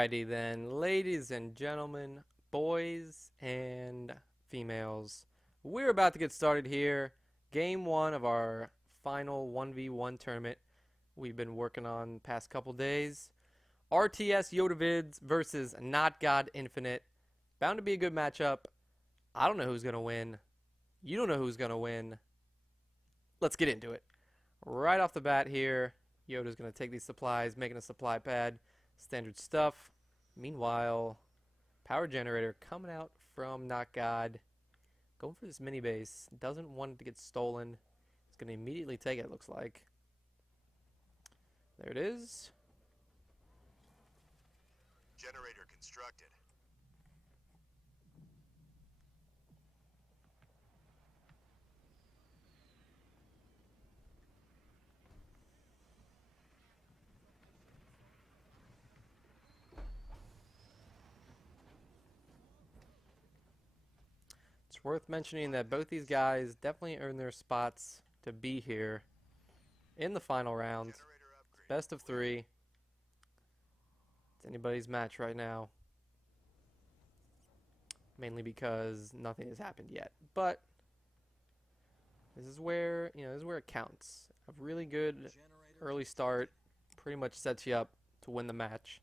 Alrighty then, ladies and gentlemen, boys and females, we're about to get started here. Game 1 of our final 1v1 tournament we've been working on the past couple days. RTS YODA VIDS versus NotGod Infinite. Bound to be a good matchup. I don't know who's going to win. You don't know who's going to win. Let's get into it. Right off the bat here, Yoda's going to take these supplies, making a supply pad. Standard stuff. Meanwhile, power generator coming out from NotGod. Going for this mini base. Doesn't want it to get stolen. He's going to immediately take it, looks like. There it is. Generator constructed. It's worth mentioning that both these guys definitely earned their spots to be here in the final round. Best of 3. It's anybody's match right now. Mainly because nothing has happened yet. But this is where, this is where it counts. A really good early start pretty much sets you up to win the match.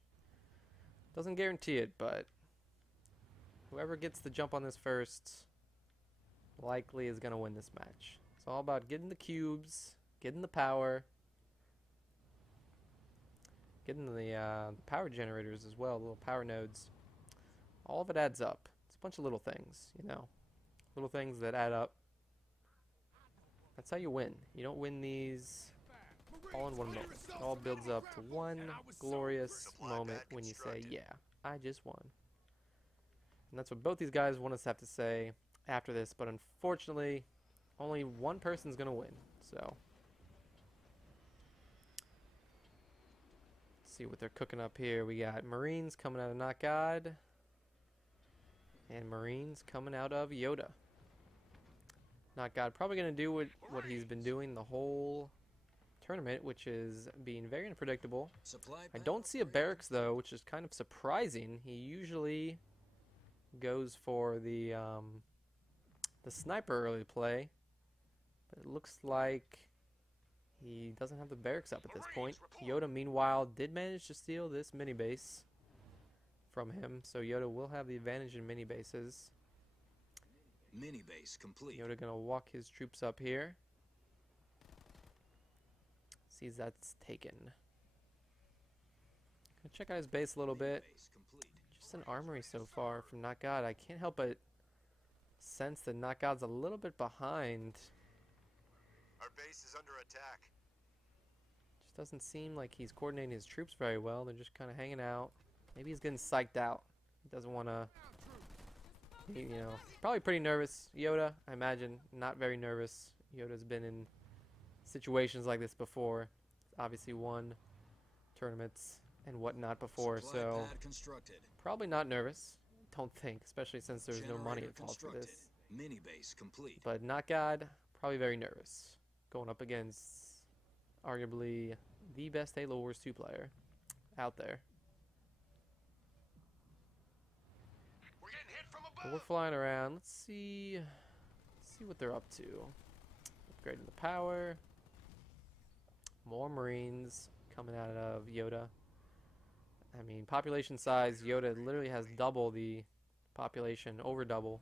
Doesn't guarantee it, but whoever gets the jump on this first likely is going to win this match. It's all about getting the cubes, getting the power, getting the power generators as well, the little power nodes. All of it adds up. It's a bunch of little things, little things that add up. That's how you win. You don't win these all in one moment. It all builds up to one glorious moment when you say, yeah, I just won. And that's what both these guys want us to have to say after this, but unfortunately only one person's gonna win. So let's see what they're cooking up here. We got Marines coming out of NotGod and Marines coming out of YODA. NotGod probably gonna do what he's been doing the whole tournament, which is being very unpredictable. I don't see a barracks though, which is kind of surprising. He usually goes for the sniper early play, but it looks like he doesn't have the barracks up at this point. YODA meanwhile did manage to steal this mini base from him, so YODA will have the advantage in mini bases. Mini base complete. YODA gonna walk his troops up here. Sees that's taken. Gonna check out his base a little bit. Just an armory so far from NotGod. I can't help but sense that NotGod's a little bit behind. Our base is under attack. Just doesn't seem like he's coordinating his troops very well. They're just kind of hanging out. Maybe he's getting psyched out. He doesn't want to, probably pretty nervous. YODA, I imagine, not very nervous. YODA's been in situations like this before. Obviously won tournaments and whatnot before, so probably not nervous. Don't think, especially since there's no money involved for this. Mini base complete. But NotGod, probably very nervous. Going up against arguably the best Halo Wars 2 player out there. We're getting hit from above. But we're flying around. Let's see what they're up to. Upgrading the power. More Marines coming out of YODA. I mean, population size, YODA literally has double the population, over double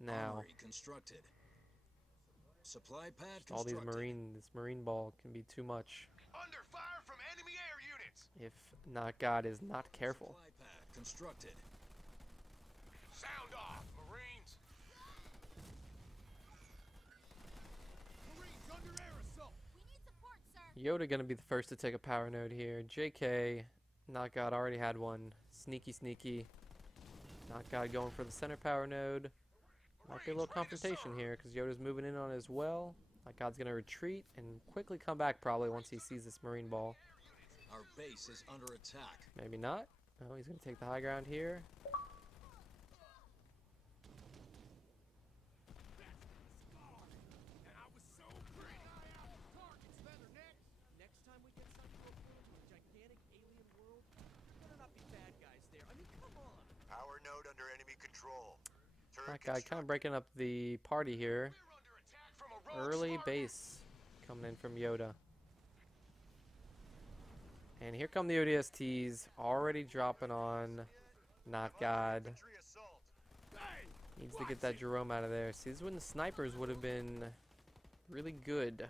now. Constructed. Supply pad All these this marine ball can be too much under fire from enemy air units. if NotGod is not careful. Supply pad constructed. Sound off, Marines. Marines under air assault. We need support, sir. YODA gonna be the first to take a power node here. JK, NotGod already had one. Sneaky, sneaky. NotGod going for the center power node. Might be a little confrontation here because YODA's moving in on it as well. NotGod's gonna retreat and quickly come back probably once he sees this marine ball. Our base is under attack. Maybe not. Oh, he's gonna take the high ground here. Next time we get such a gigantic alien world, better not be bad guys. control. That guy kind of breaking up the party here. Early base coming in from Yoda. And here come the ODSTs already dropping on NotGod. Needs to get that Jerome out of there. See, this is when the snipers would have been really good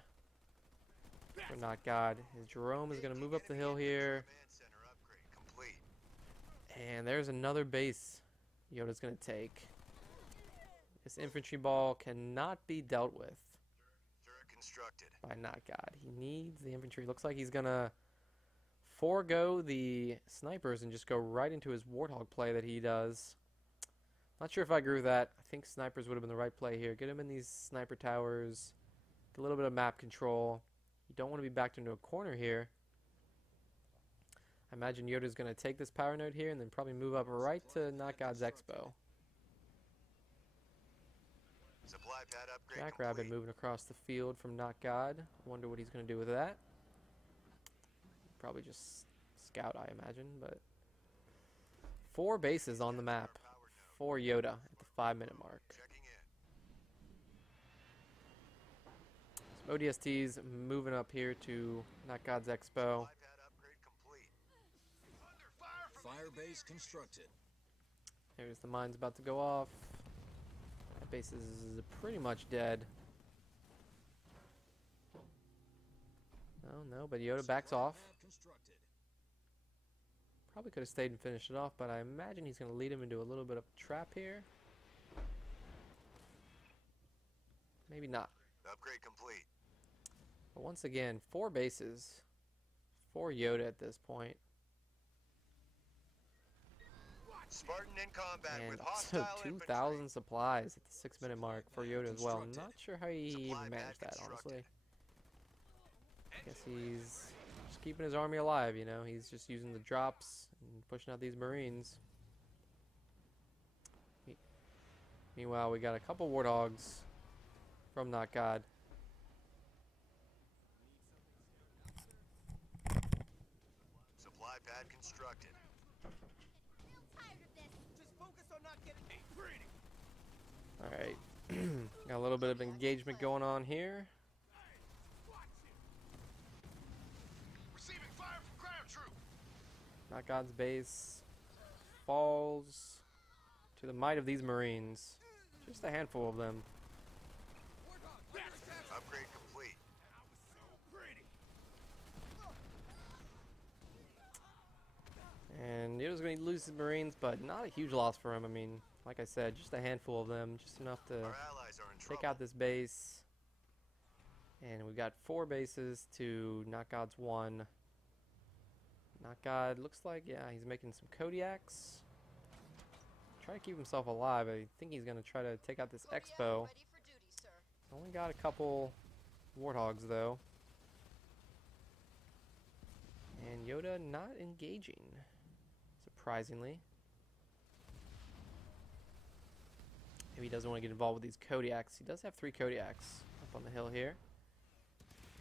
for NotGod. His Jerome is going to move up the hill here. And there's another base Yoda's going to take. This infantry ball cannot be dealt with by NotGod. He needs the infantry. Looks like he's going to forego the snipers and just go right into his Warthog play that he does. Not sure if I agree with that. I think snipers would have been the right play here. Get him in these sniper towers. Get a little bit of map control. You don't want to be backed into a corner here. I imagine Yoda's going to take this power node here and then probably move up right to NotGod's Expo. Jackrabbit moving across the field from NotGod. Wonder what he's going to do with that. Probably just scout, I imagine, but 4 bases on the map for Yoda at the 5-minute mark. Some ODSTs moving up here to NotGod's Expo. Fire base constructed. There's the mine's about to go off. That base is pretty much dead. No, but Yoda backs off. Probably could have stayed and finished it off, but I imagine he's going to lead him into a little bit of a trap here. Maybe not. Upgrade complete. But once again, 4 bases for Yoda at this point. Spartan in combat And with also hostile 2,000 supplies at the 6-minute mark for Yoda as well. Not sure how he even managed that, honestly. I guess he's just keeping his army alive, you know. He's just using the drops and pushing out these Marines. Meanwhile, we got a couple Warthogs from NotGod. Supply pad constructed. Alright. Got a little bit of engagement going on here. Receiving fire from ground troop. NotGod's base falls to the might of these Marines. Just a handful of them. Upgrade complete. And Yoda's going to lose his Marines, but not a huge loss for him. I mean, like I said, just a handful of them. Just enough to Our allies are in take trouble. out this base. And we've got 4 bases to NotGod's 1. NotGod looks like, yeah, he's making some Kodiaks. Try to keep himself alive. I think he's going to try to take out this Expo. Only got a couple Warthogs, though. And Yoda not engaging, surprisingly. Maybe he doesn't want to get involved with these Kodiaks. He does have 3 Kodiaks up on the hill here.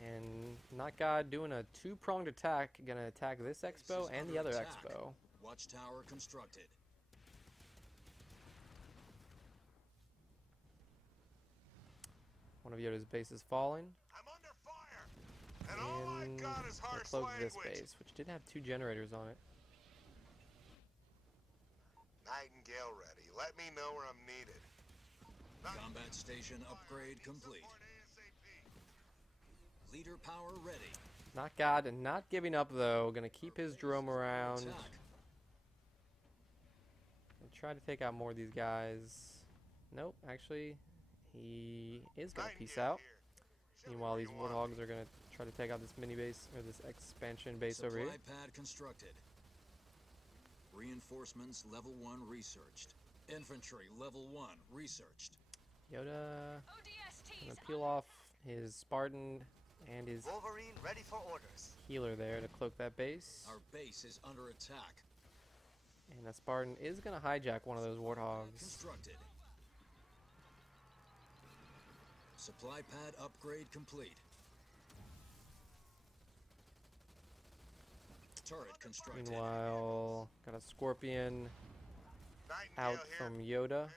And NotGod doing a 2-pronged attack. Going to attack this Expo and the other Expo. Watchtower constructed. Oh One of Yoda's bases falling. I'm under fire. And all I've got is we'll harsh close language. this base, which did have 2 generators on it. Nightingale ready. Let me know where I'm needed. Combat station upgrade complete. Leader power ready. NotGod and not giving up, though. Going to keep his Jerome around. Attack. And try to take out more of these guys. Nope, actually, he is going to peace out. Meanwhile, these Warthogs are going to try to take out this mini base, or this expansion base over here. Supply pad constructed. Reinforcements level 1 researched. Infantry level 1 researched. Yoda going to peel off his Spartan and his Wolverine ready for orders. healer there to cloak that base. Our base is under attack. And that Spartan is going to hijack one of those Warthogs. Constructed. Supply pad upgrade complete. Turret constructed. Meanwhile, got a Scorpion out from YODA.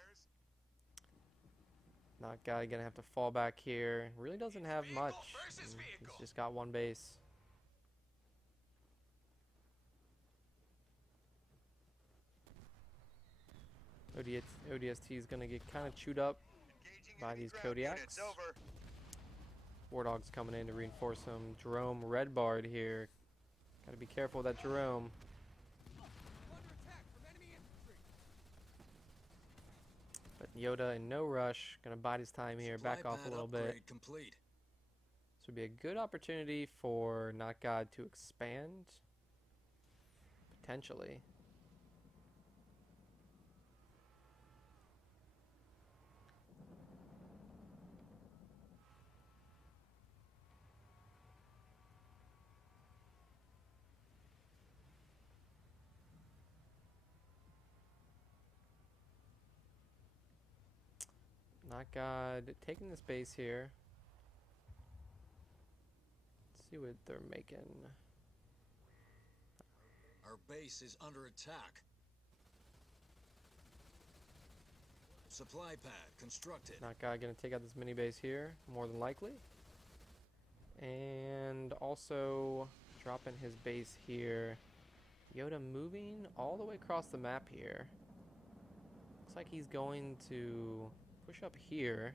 NotGod gonna have to fall back here. Really doesn't have much. He's just got one base. ODST is gonna get kind of chewed up by these Kodiaks. Wardog's coming in to reinforce him. Jerome Red Bard here. Gotta be careful with that Jerome. But YODA in no rush. Gonna bide his time here. Back off a little bit. Complete. This would be a good opportunity for NotGod to expand. Potentially. NotGod taking this base here. Let's see what they're making. Our base is under attack. Supply pad constructed. NotGod gonna take out this mini base here, more than likely. And also dropping his base here. YODA moving all the way across the map here. Looks like he's going to push up here,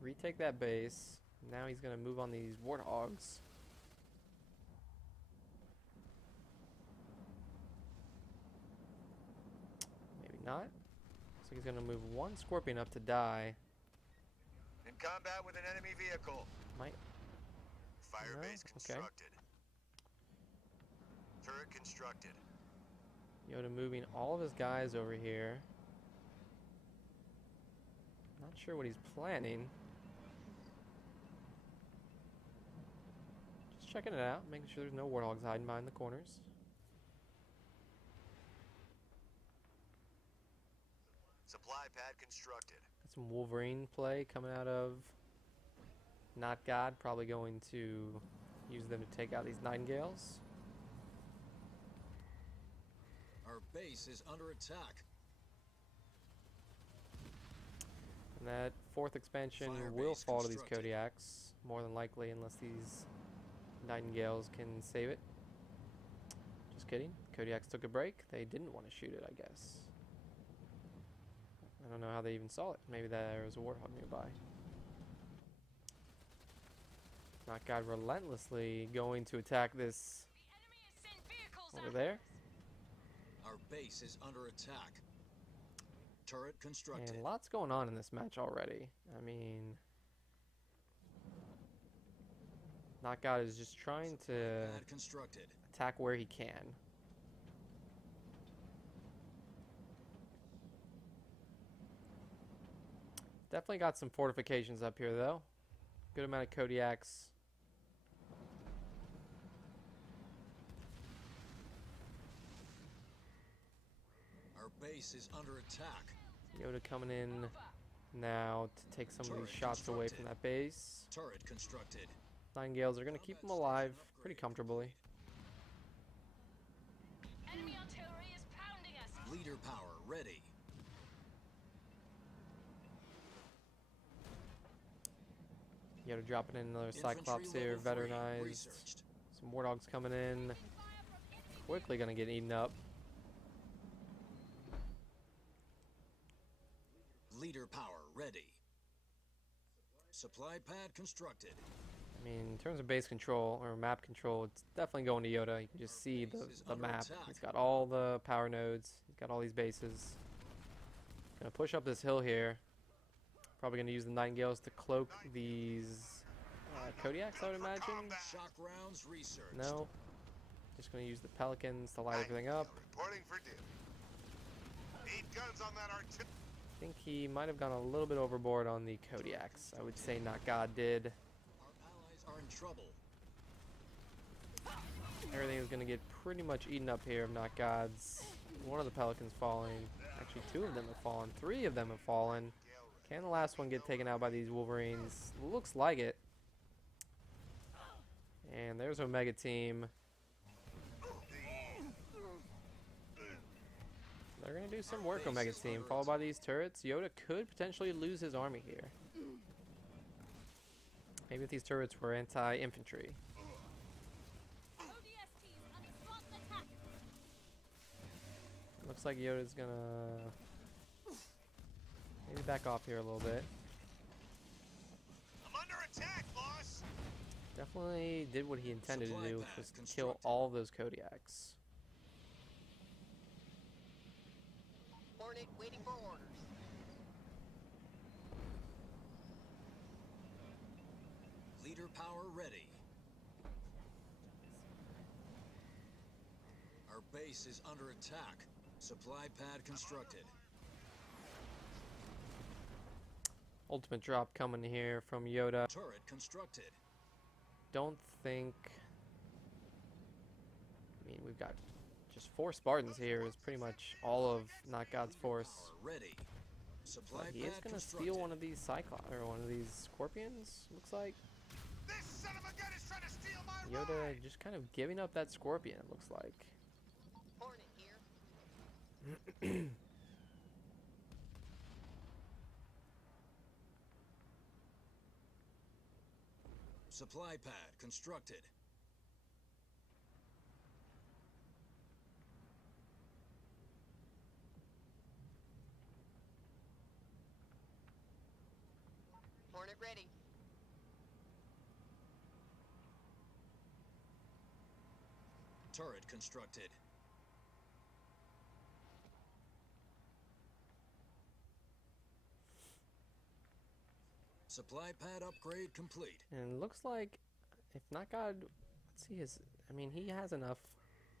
retake that base. Now he's going to move on these warthogs. Maybe not. Looks like he's going to move one Scorpion up to die. In combat with an enemy vehicle. Might. Fire No? base constructed. Turret constructed. YODA moving all of his guys over here. Not sure what he's planning. Just checking it out, making sure there's no warthogs hiding behind the corners. Supply pad constructed. Got some Wolverine play coming out of NotGod. Probably going to use them to take out these Nightingales. Our base is under attack. And that fourth expansion will fall to these Kodiaks, more than likely, unless these Nightingales can save it. Just kidding. Kodiaks took a break. They didn't want to shoot it, I guess. I don't know how they even saw it. Maybe there was a warthog nearby. NotGod relentlessly going to attack this over there. Our base is under attack. Turret constructed. And lots going on in this match already. I mean, NotGod is just trying to attack where he can. Definitely got some fortifications up here, though. Good amount of Kodiaks. Our base is under attack. YODA coming in now to take some of these shots away from that base. Turret constructed. Nightingales are going to keep them alive pretty comfortably. Enemy artillery is pounding us. Leader power ready. YODA dropping in another Cyclops here, veteranized. Some Wardogs coming in. Quickly going to get eaten up. Leader power ready. Supply pad constructed. I mean, in terms of base control or map control, it's definitely going to YODA. You can just see the map. He's got all the power nodes. He's got all these bases. Gonna push up this hill here. Probably gonna use the Nightingales to cloak these Kodiaks, I would imagine. Shock rounds researched. No. Just gonna use the Pelicans to light everything up. Reporting for duty. Need guns on that artillery. I think he might have gone a little bit overboard on the Kodiaks. I would say NotGod did. Our allies are in trouble. Everything is going to get pretty much eaten up here of NotGod's. One of the Pelicans falling. Actually, two of them have fallen. Three of them have fallen. Can the last one get taken out by these Wolverines? Looks like it. And there's Omega Team. They're going to do some work, Omega Team. Followed by these turrets, Yoda could potentially lose his army here. Maybe if these turrets were anti-infantry. ODSTs under spartan attack. Looks like Yoda's going to maybe back off here a little bit. I'm under attack, boss. Definitely did what he intended to Supply do, which pad was kill constructed. all of those Kodiaks. Hornet waiting for orders. Leader power ready. Our base is under attack. Supply pad constructed. Ultimate drop coming here from Yoda. Turret constructed. Don't think... I mean, we've got just 4 Spartans here is pretty much all of NotGod's force. Power ready. Supply But he is pad going to constructed. steal one of these Cyclops, or one of these Scorpions, looks like. This son of a gun is trying to steal my Yoda ride. just kind of giving up that Scorpion, it looks like. Hornet here. Supply pad constructed. Hornet ready. Turret constructed. Supply pad upgrade complete. And it looks like, if NotGod, let's see his, I mean, he has enough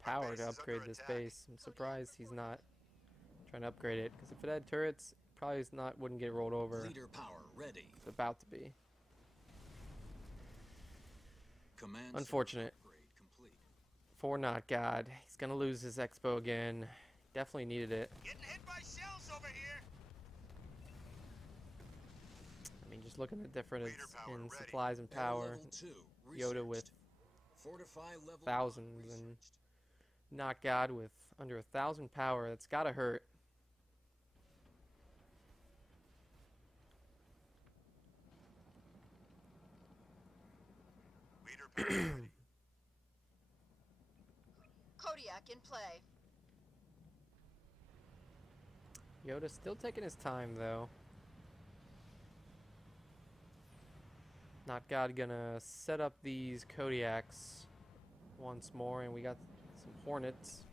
power base to is upgrade under this attack. base. I'm surprised he's not trying to upgrade it, because if it had turrets, probably wouldn't get rolled over. Leader power ready. It's about to be. Command Unfortunate. center upgrade complete. For NotGod, he's gonna lose his expo again. Definitely needed it. Getting hit by shells over here. I mean, just looking at the difference Leader power in ready. supplies and Air power. level 2 Yoda with researched. Fortify level 1 thousands and researched. NotGod with under 1,000 power. That's gotta hurt. Leader power ready. Kodiak in play. Yoda's still taking his time though. NotGod gonna set up these Kodiaks once more, and we got some Hornets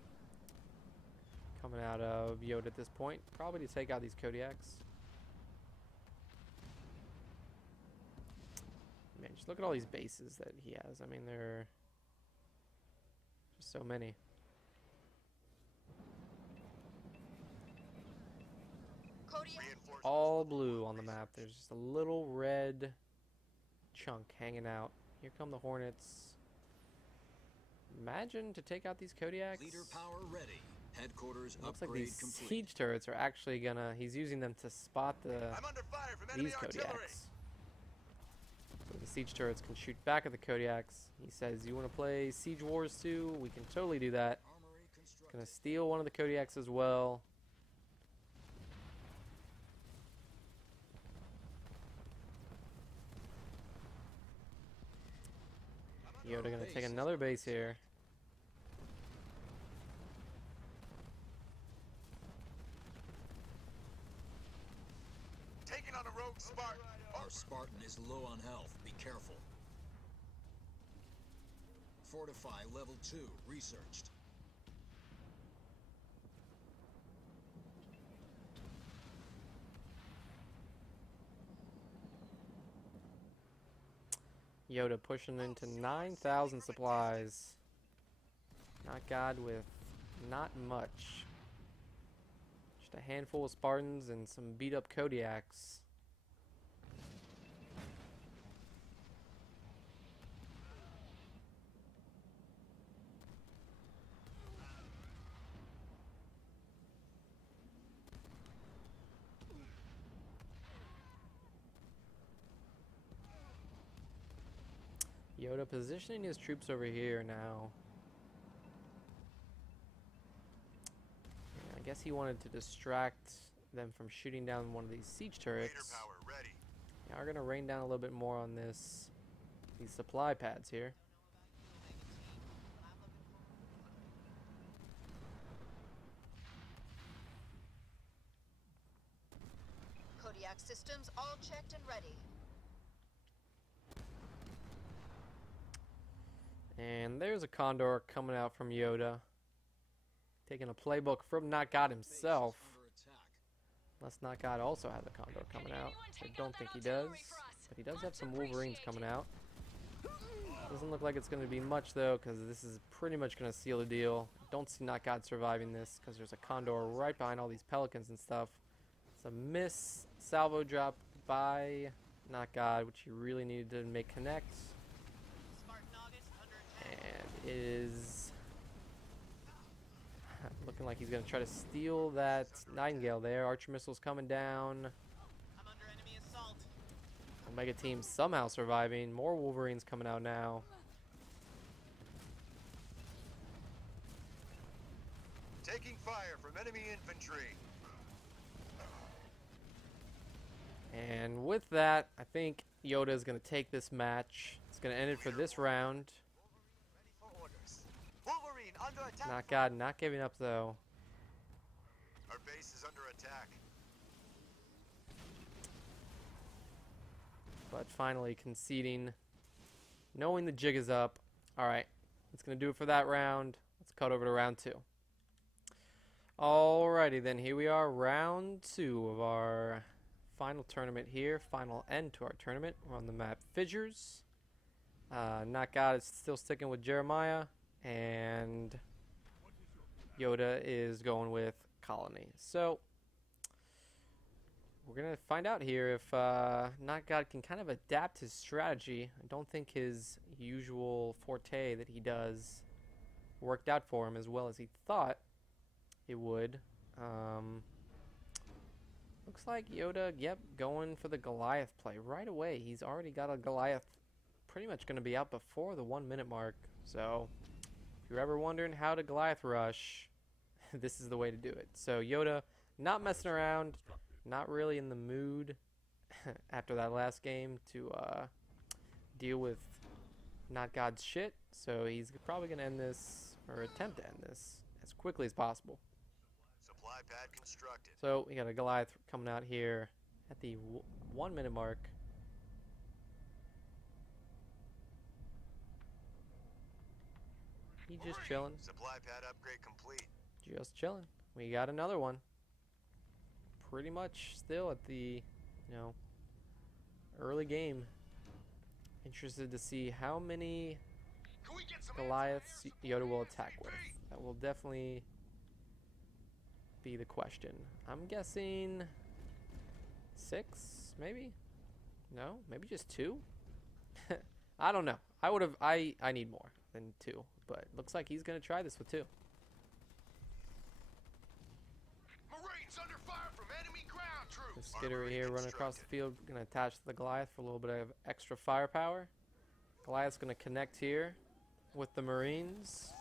coming out of Yoda at this point, probably to take out these Kodiaks. Man, just look at all these bases that he has. I mean, there are just so many. Kodiak. Reinforcements. All blue on the map. There's just a little red chunk hanging out. Here come the Hornets. Imagine to take out these Kodiaks. Leader power ready. Headquarters Looks like upgrade these complete. siege turrets are actually gonna. He's using them to spot I'm under fire from enemy these artillery. Kodiaks. So the siege turrets can shoot back at the Kodiaks. He says, "You want to play Siege Wars 2? We can totally do that." Armory constructed. Gonna steal one of the Kodiaks as well. Yoda gonna take another base here. Taking on a rogue Spartan. Our Spartan is low on health. Be careful. Fortify level 2 researched. Yoda pushing into 9,000 supplies. NotGod with not much. Just a handful of Spartans and some beat up Kodiaks. Yoda positioning his troops over here now. Yeah, guess he wanted to distract them from shooting down one of these siege Raider turrets. power ready. Yeah, we're gonna rain down a little bit more on these supply pads here. Kodiak systems all checked and ready. And there's a Condor coming out from Yoda. Taking a playbook from NotGod himself. Under attack. Unless NotGod also has a Condor coming out. I don't think he does. But he does have some Wolverines coming out. Doesn't look like it's going to be much though, because this is pretty much going to seal the deal. Don't see NotGod surviving this, because there's a Condor right behind all these Pelicans and stuff. It's a miss salvo drop by NotGod, which he really needed to make connect. And it is looking like he's going to try to steal that Nightingale there. Archer missiles coming down. Omega team somehow surviving. More Wolverines coming out now. Taking fire from enemy infantry. And with that, I think Yoda is going to take this match. It's going to end it for this round. Ready for orders. Wolverine under attack. NotGod not giving up though. Our base is under attack. But finally conceding, knowing the jig is up. Alright, that's going to do it for that round. Let's cut over to round 2. Alrighty then, here we are, round 2 of our final tournament here. Final end to our tournament. We're on the map Fissures. NotGod is still sticking with Jeremiah, and Yoda is going with Colony. So we're going to find out here if NotGod can kind of adapt his strategy. I don't think his usual forte that he does worked out for him as well as he thought it would. Looks like Yoda, yep, going for the Goliath play right away. He's already got a Goliath pretty much going to be out before the 1 minute mark. So if you're ever wondering how to Goliath rush, this is the way to do it. So Yoda not messing around. Not really in the mood after that last game to deal with NotGod's shit. So he's probably going to end this, or attempt to end this, as quickly as possible. Supply pad constructed. So we got a Goliath coming out here at the 1 minute mark. He just chilling. Supply pad upgrade complete. Just chilling. We got another one. Pretty much still at the, early game. Interested to see how many Goliaths Yoda will attack with. That will definitely be the question. I'm guessing 6, maybe? No, maybe just 2? I don't know. I need more than 2, but looks like he's gonna try this with 2. Marines under fire from enemy ground The troops. Skitter here running across the field, gonna attach to the Goliath for a little bit of extra firepower. Goliath's gonna connect here with the Marines.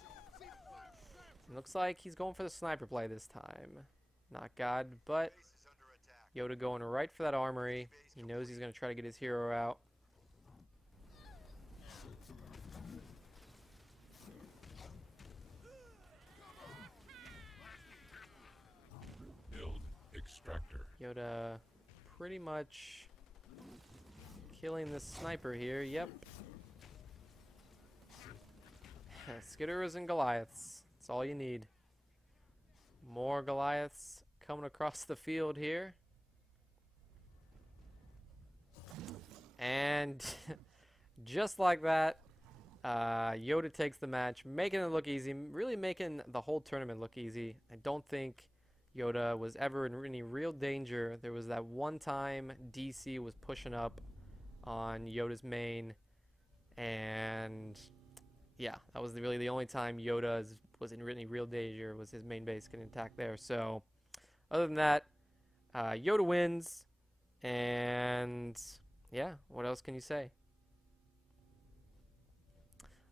Looks like he's going for the sniper play this time. NotGod, but Base is under attack. Yoda going right for that armory. He knows he's gonna try to get his hero out. Build extractor. Yoda pretty much killing the sniper here. Yep. Skitters and Goliaths. That's all you need. More Goliaths coming across the field here. And just like that, Yoda takes the match, making it look easy, really making the whole tournament look easy. I don't think Yoda was ever in any real danger. There was that one time DC was pushing up on Yoda's main, and yeah, that was really the only time Yoda was in any real danger, was his main base getting attacked there. So other than that, Yoda wins, and yeah, what else can you say?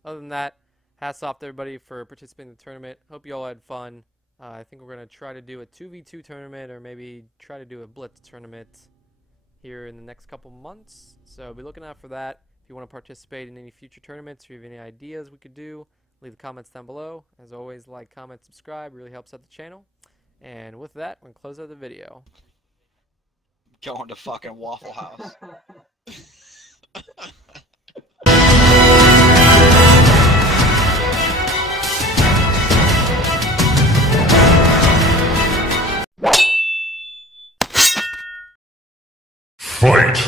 Other than that, hats off to everybody for participating in the tournament. Hope you all had fun. I think we're going to try to do a 2v2 tournament, or maybe try to do a blitz tournament here in the next couple months. So be looking out for that. If you want to participate in any future tournaments, or you have any ideas we could do, leave the comments down below. As always, like, comment, subscribe. Really helps out the channel. And with that, we're going to close out the video. Going to fucking Waffle House. Fight!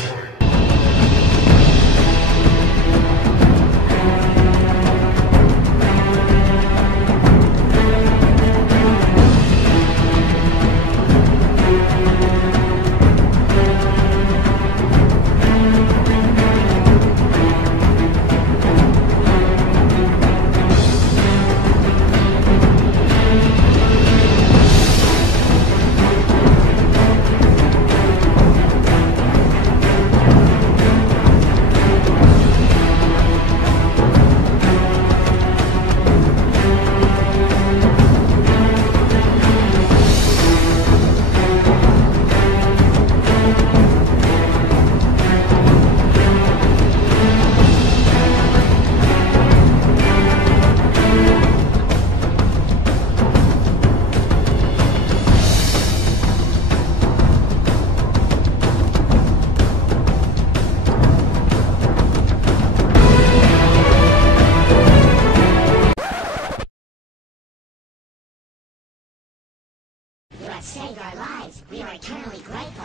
You have saved our lives. We are eternally grateful.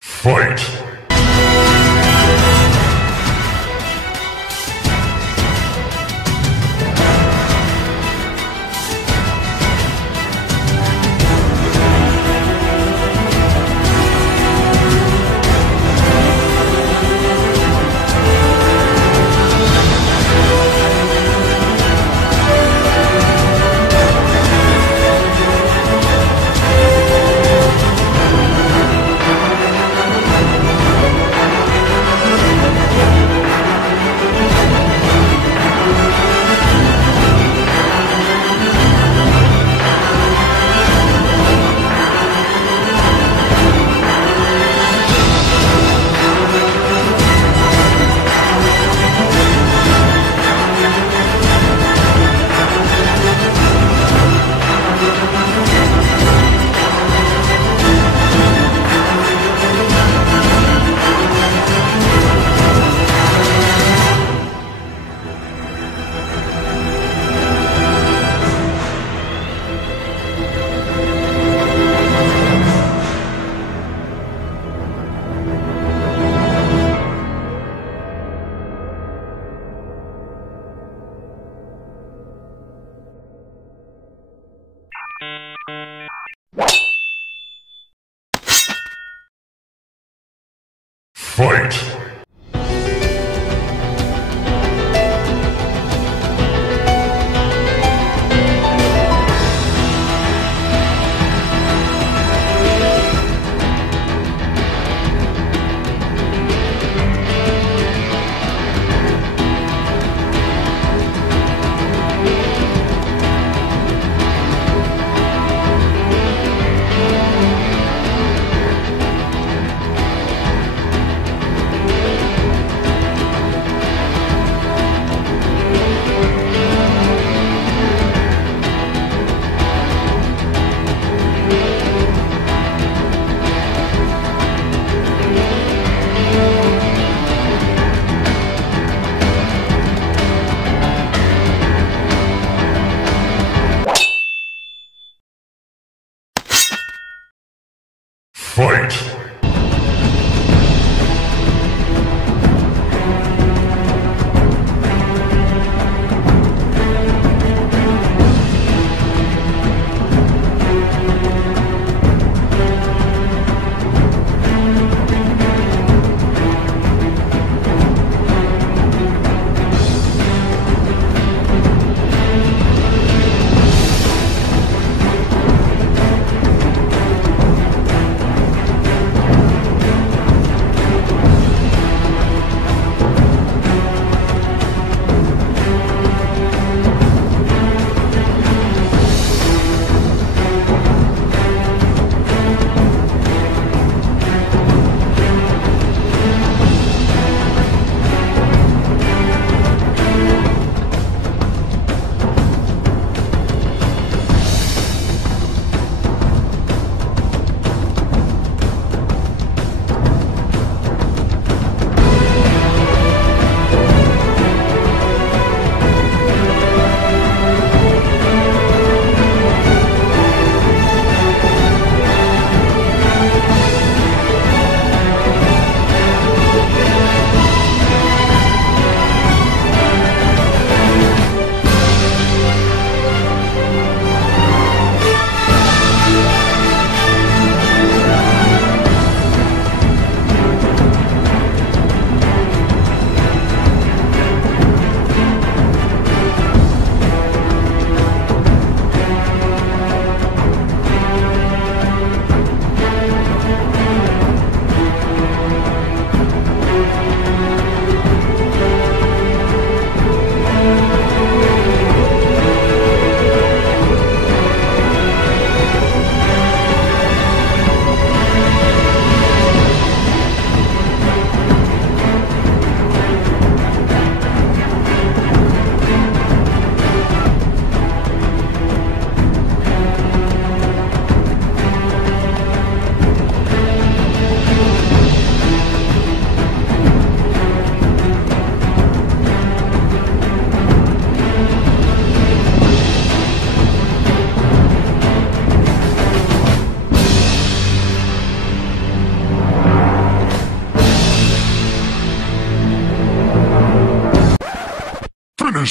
Fight! Fight! Fight!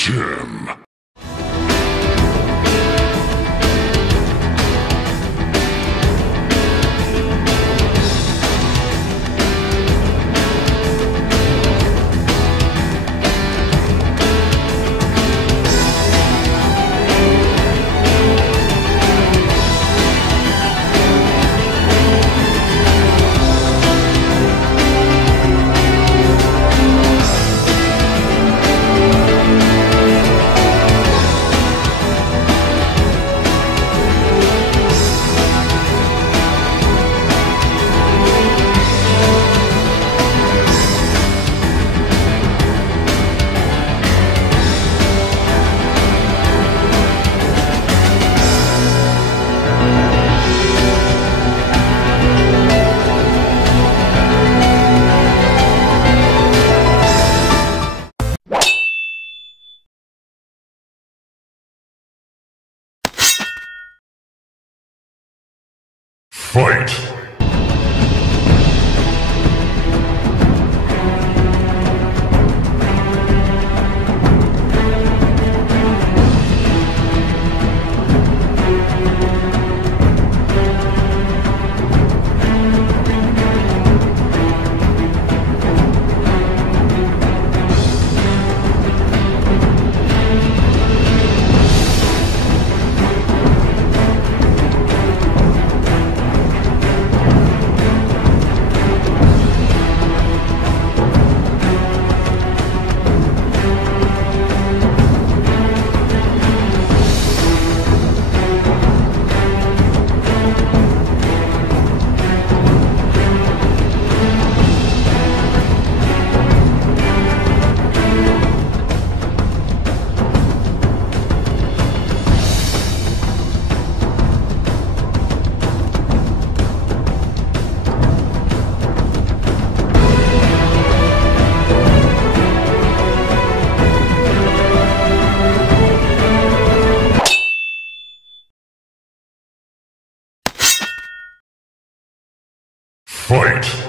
Finish him! Fight! Fight!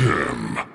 him.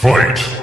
Fight!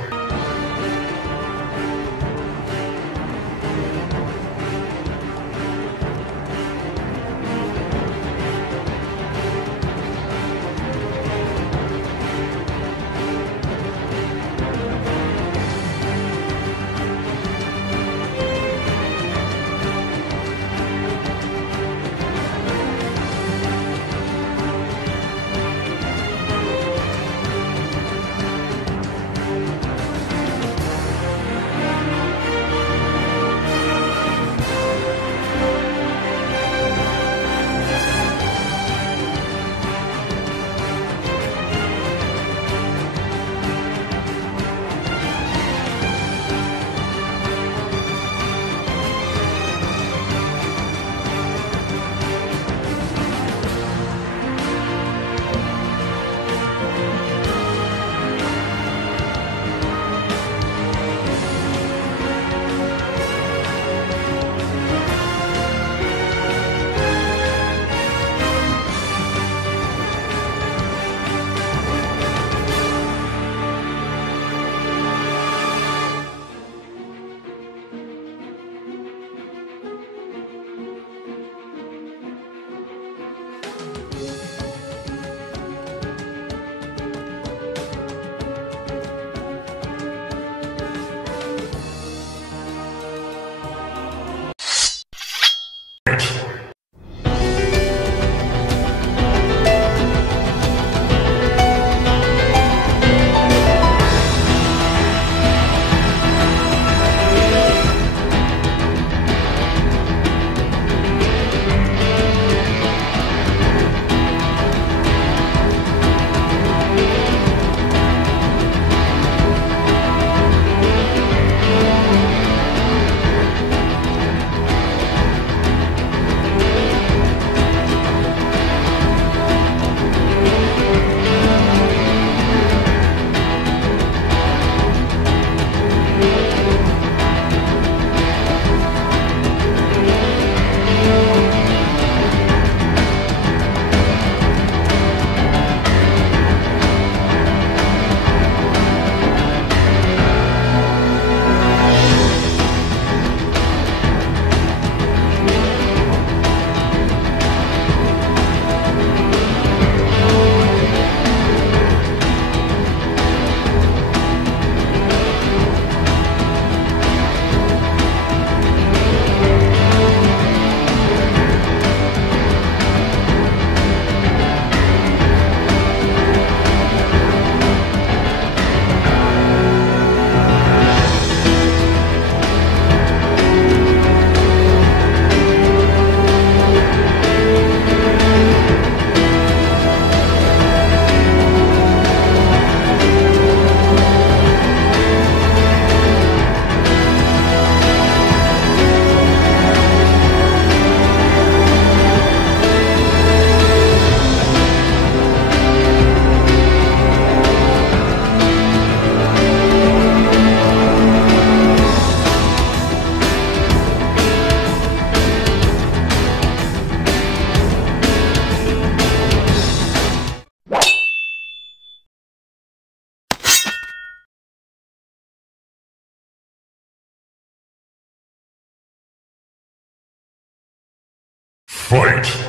Fight!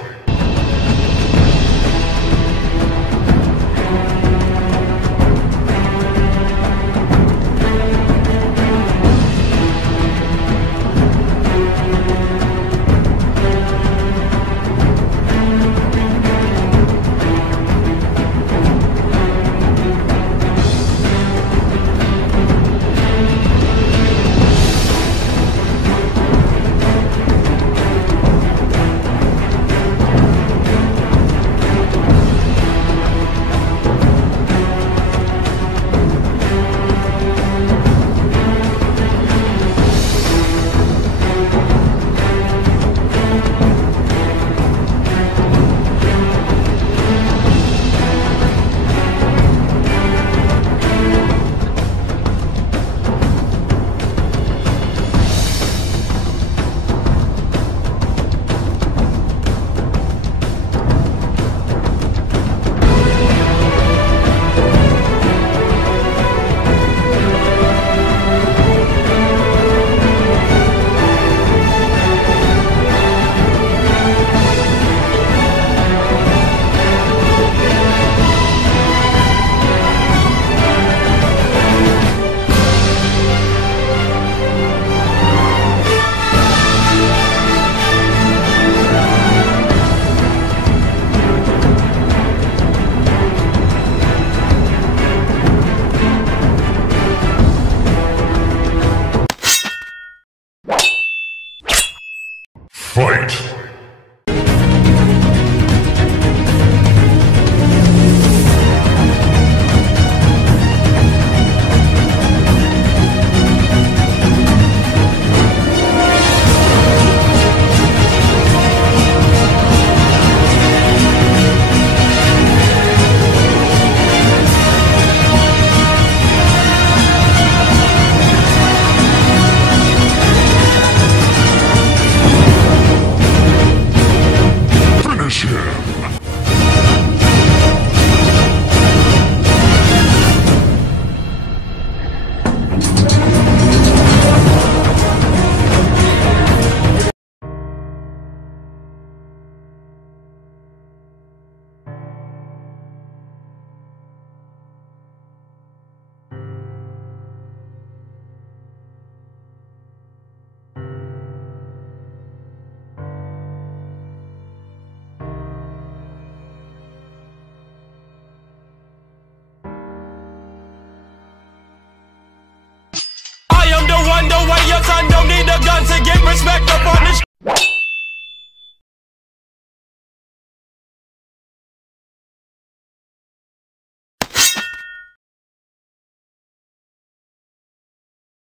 respect up on this.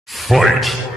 Fight!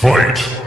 Fight!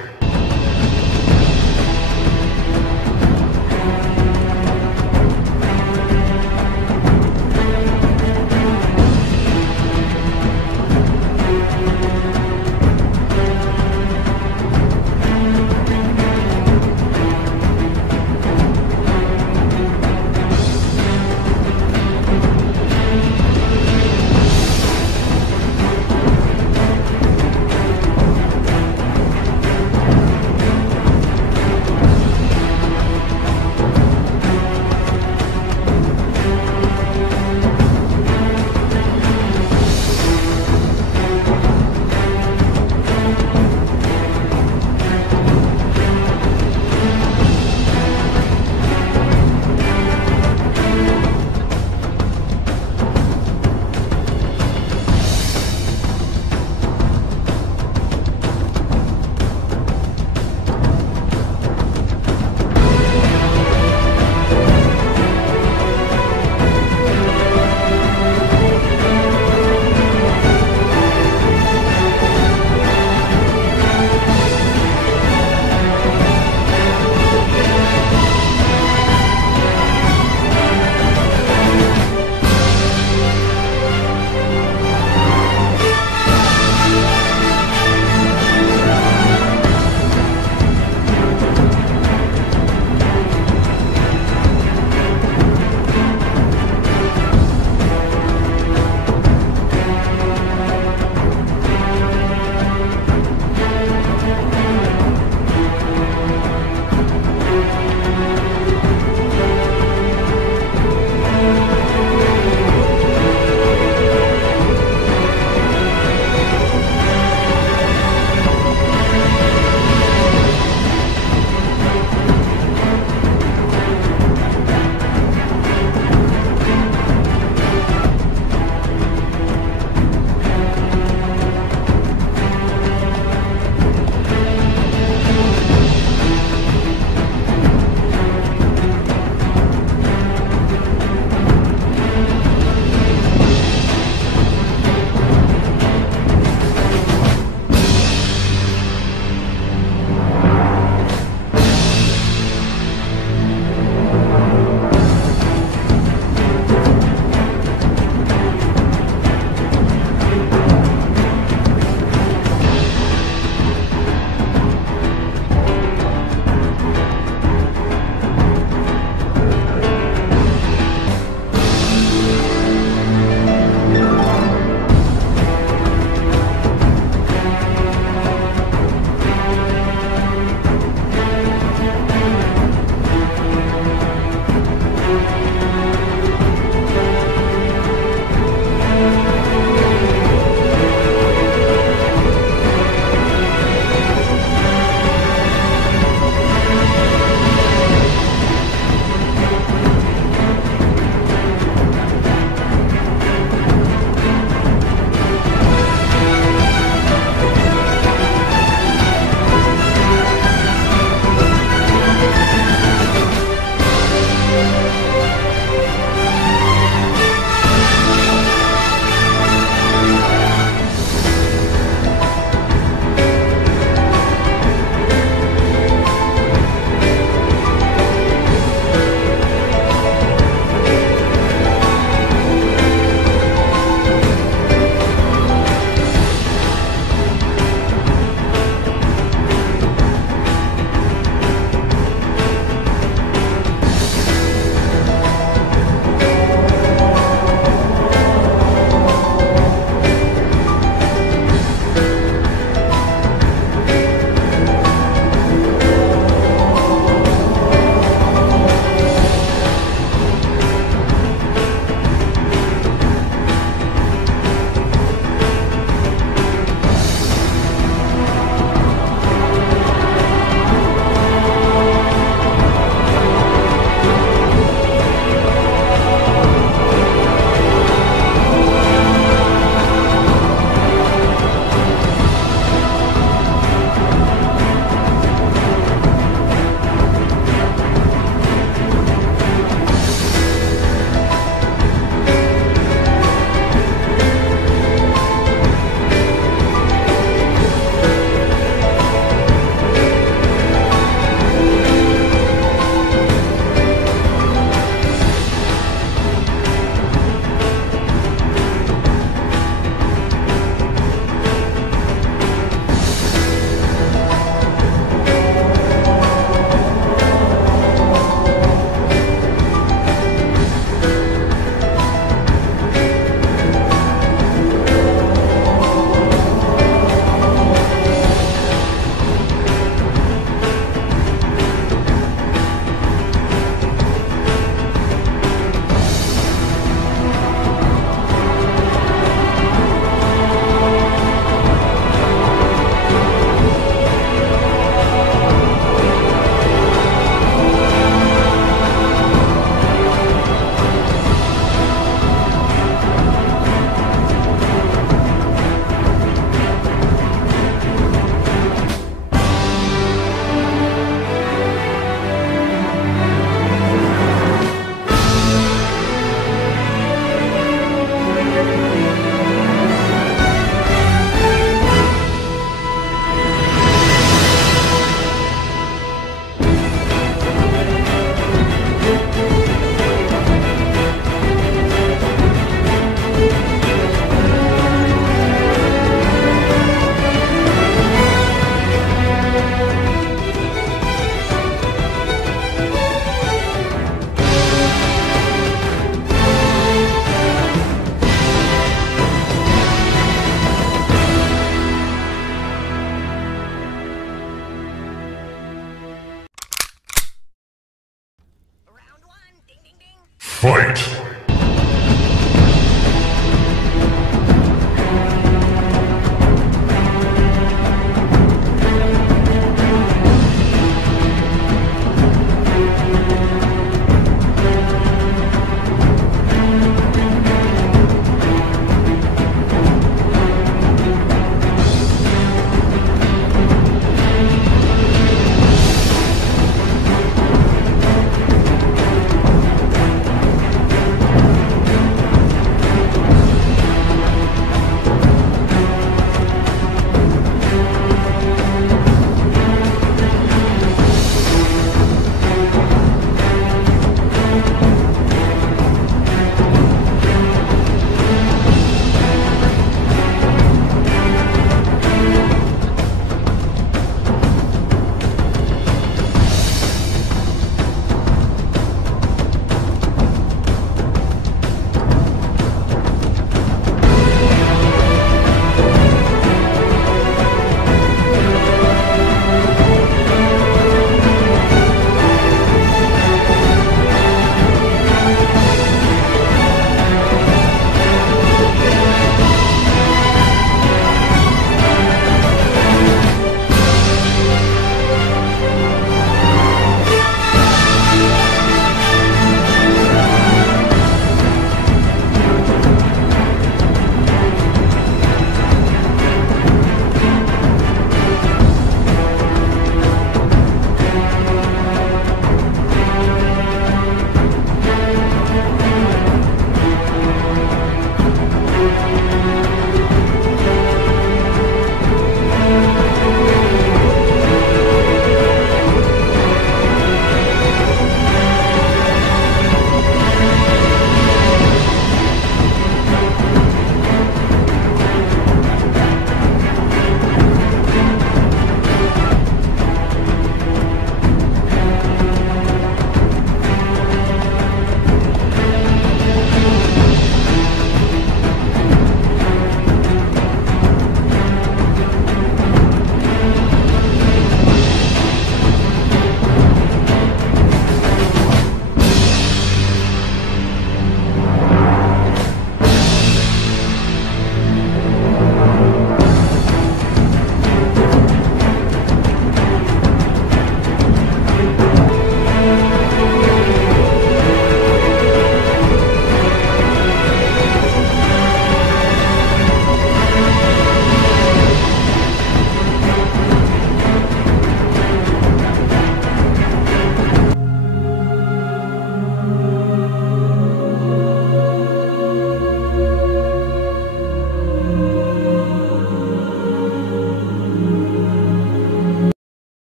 Fight!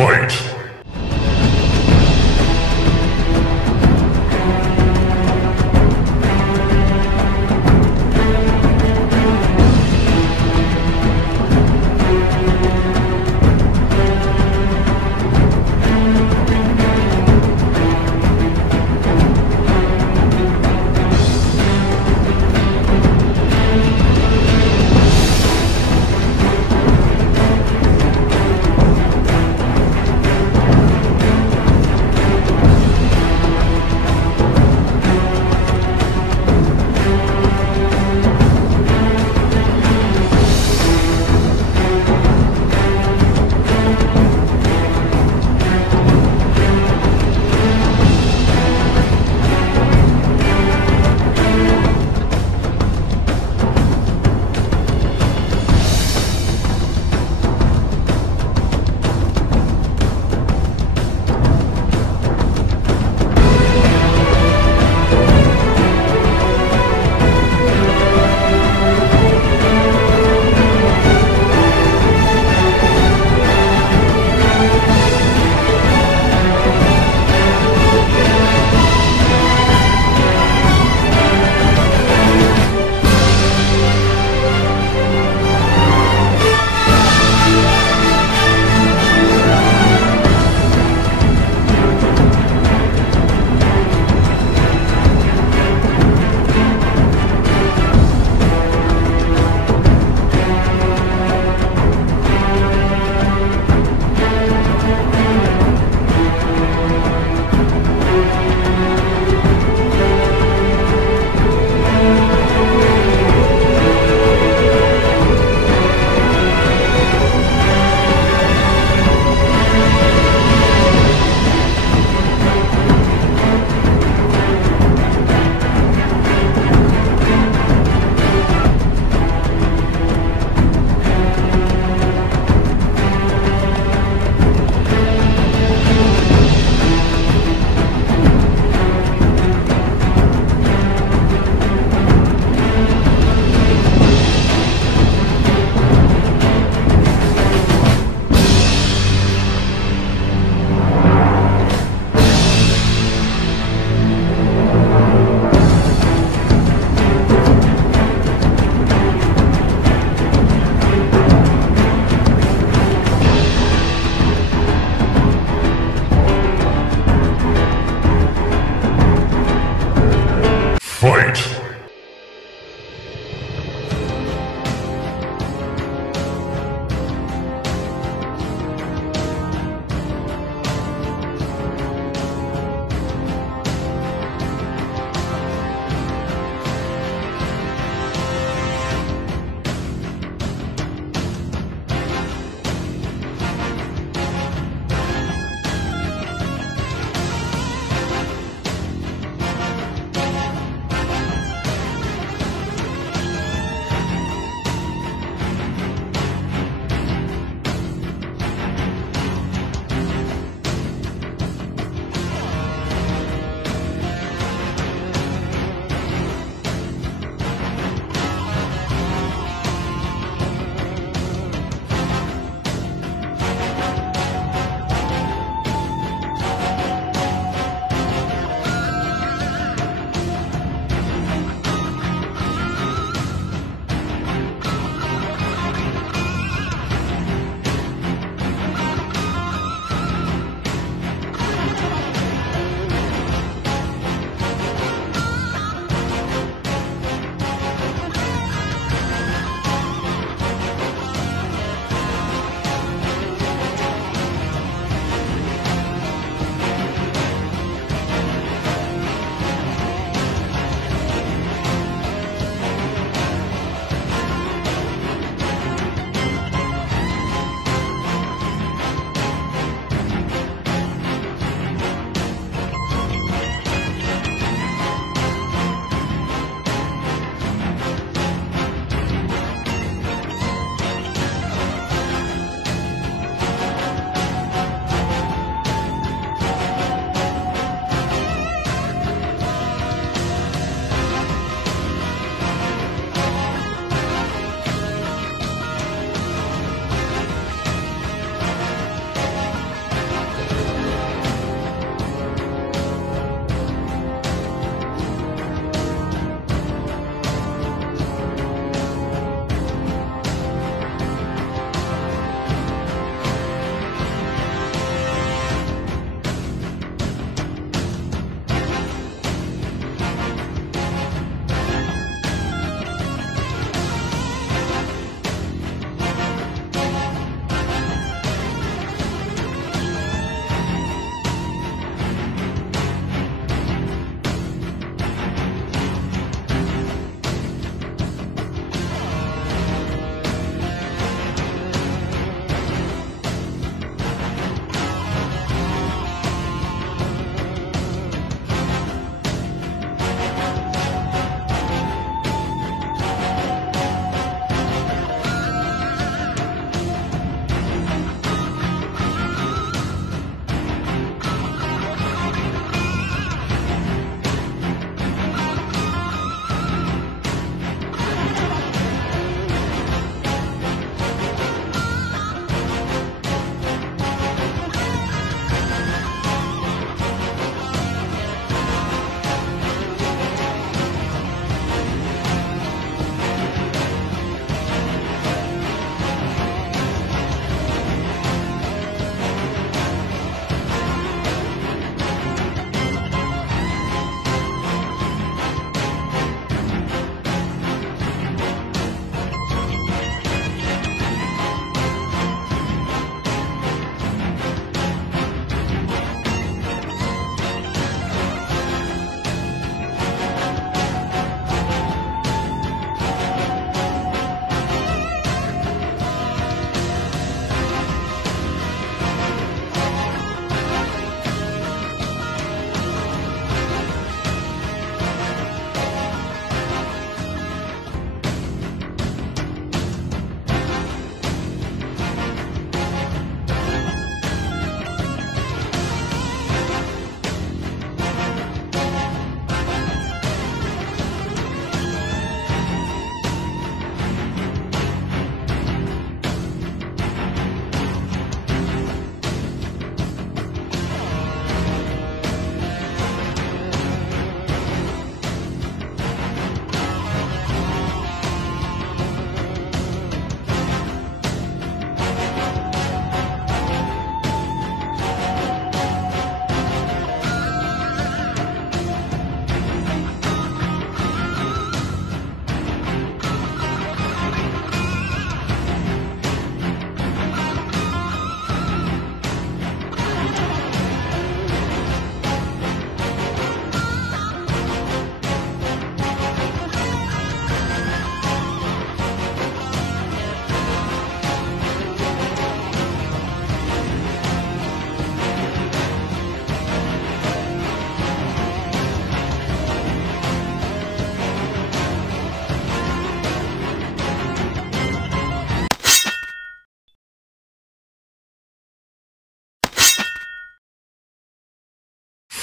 Fight!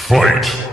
Fight!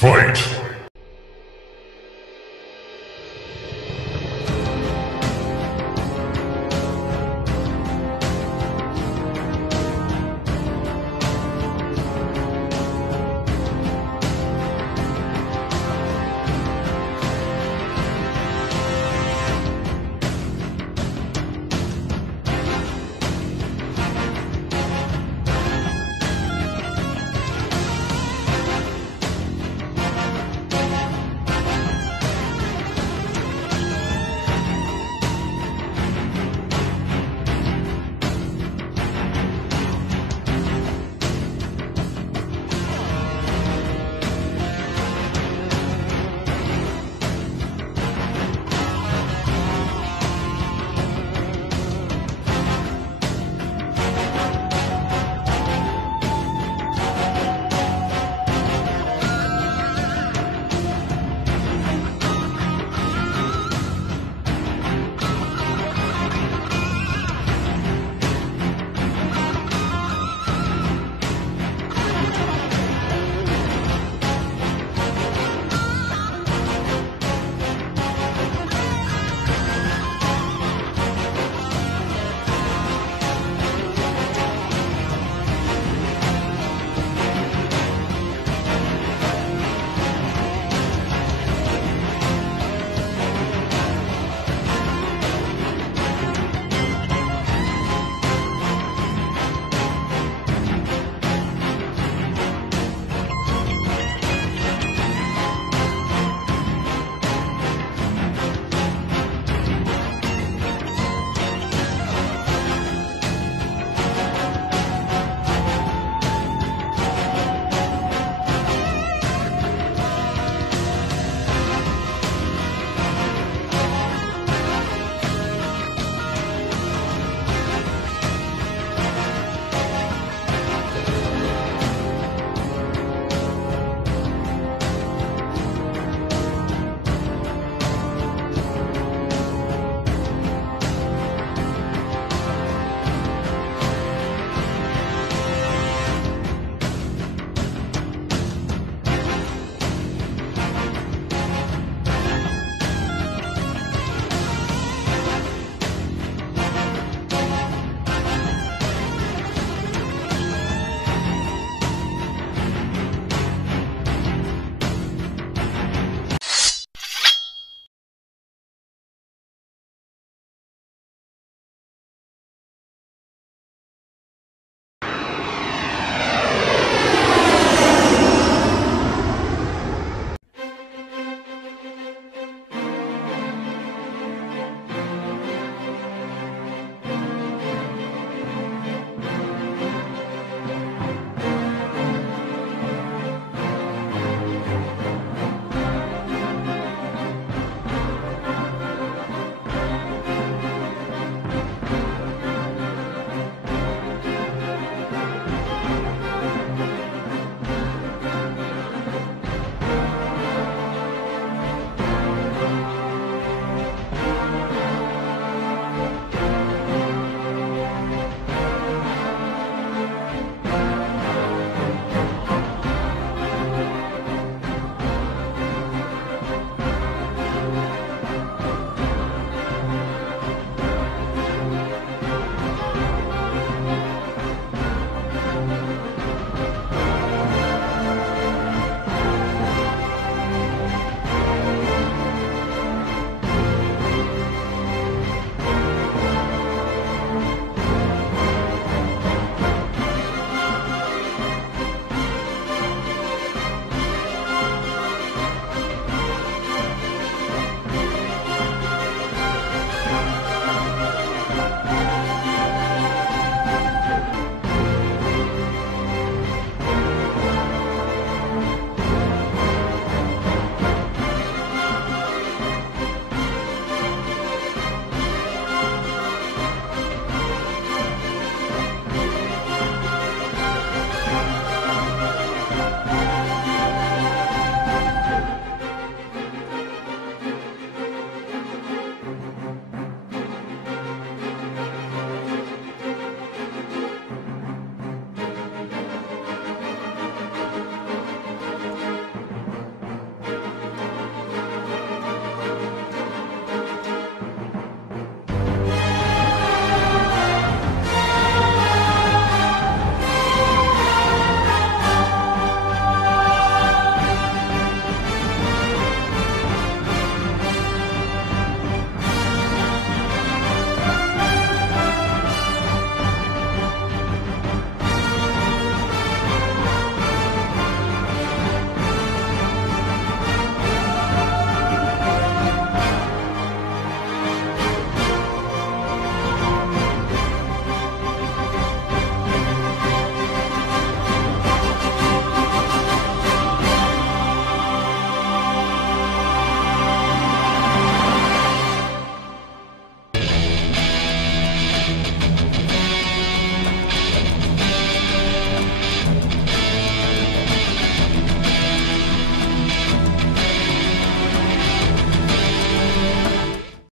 Fight!